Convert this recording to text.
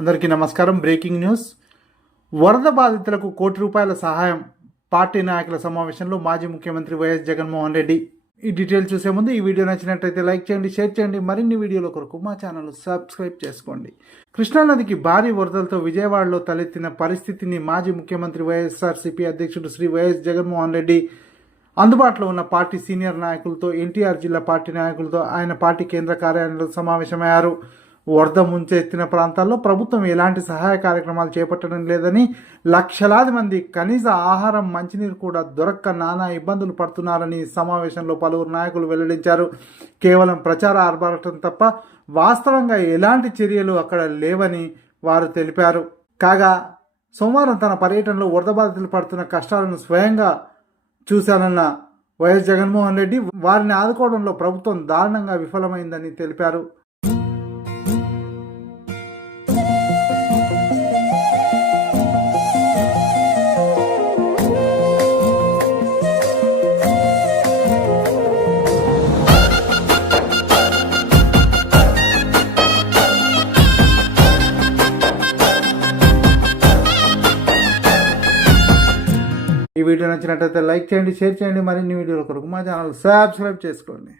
అందరికీ నమస్కారం. Breaking news. వరద బాధితులకు ₹1 సహాయం. పార్టీ నాయకుల సమావేశంలో మాజీ ముఖ్యమంత్రి వైఎస్ జగన్మోహన్ రెడ్డి. ఈ డీటెయిల్ చూసే ముందు ఈ వీడియో నచ్చినట్లయితే లైక్ చేయండి, షేర్ చేయండి. మరిన్ని వీడియోల కొరకు మా ఛానల్ సబ్స్క్రైబ్ చేసుకోండి. కృష్ణానదికి భారీ వరదలతో విజయవాడలో తలెత్తిన పరిస్థితిని మాజీ ముఖ్యమంత్రి వైఎస్ఆర్సీపీ అధ్యక్షుడు శ్రీ వైఎస్ జగన్మోహన్ రెడ్డి అందుబాటులో ఉన్న పార్టీ సీనియర్ నాయకులతో, ఎన్టీఆర్ జిల్లా పార్టీ నాయకులతో ఆయన పార్టీ కేంద్ర కార్యాలయంలో సమావేశమయ్యారు. వరద ముంచెత్తిన ప్రాంతాల్లో ప్రభుత్వం ఎలాంటి సహాయ కార్యక్రమాలు చేపట్టడం లేదని, లక్షలాది మంది కనీస ఆహారం, మంచినీరు కూడా దొరక్క నానా ఇబ్బందులు పడుతున్నారని సమావేశంలో పలువురు నాయకులు వెల్లడించారు. కేవలం ప్రచార ఆర్భాటం తప్ప వాస్తవంగా ఎలాంటి చర్యలు అక్కడ లేవని వారు తెలిపారు. కాగా సోమవారం తన పర్యటనలో వరద బాధితులు పడుతున్న కష్టాలను స్వయంగా చూశానన్న వైఎస్ జగన్మోహన్ రెడ్డి వారిని ఆదుకోవడంలో ప్రభుత్వం దారుణంగా విఫలమైందని తెలిపారు. ఈ వీడియో నచ్చినట్లయితే లైక్ చేయండి, షేర్ చేయండి. మరిన్ని వీడియోల కొరకు మా ఛానల్ సబ్స్క్రైబ్ చేసుకోండి.